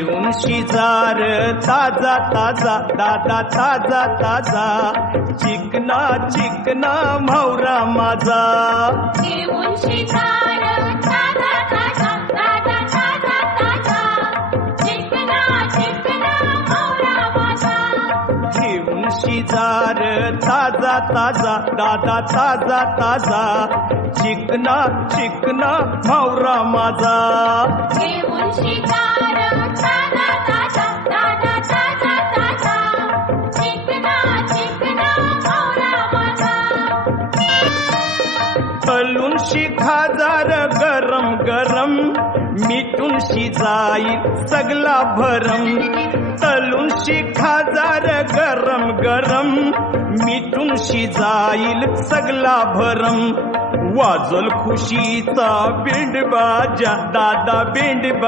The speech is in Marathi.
घेऊन शिजार ताजा ताजा दादा ताजा ताजा चिकना चिकना म्हावरा माझा घेऊन शिकार ताजा ताजा दादा ताजा ताजा चिकना चिकना म्हावरा माझा घेऊन शिजार ताजा ताजा दादा ताजा ताजा चिकना चिकना म्हावरा माझा घेऊन शिकार ताजा ताजा दादा ताजा ताजा चिकना चिकना म्हावरा माझा तळून शिखाजार गरम गरम मिटून शिजाईल सगला भरम तळून शिखाजार गरम गरम मिटून शिजाईल सगला भरम वाजल खुशीचा बेंड बाजा दादा बेंड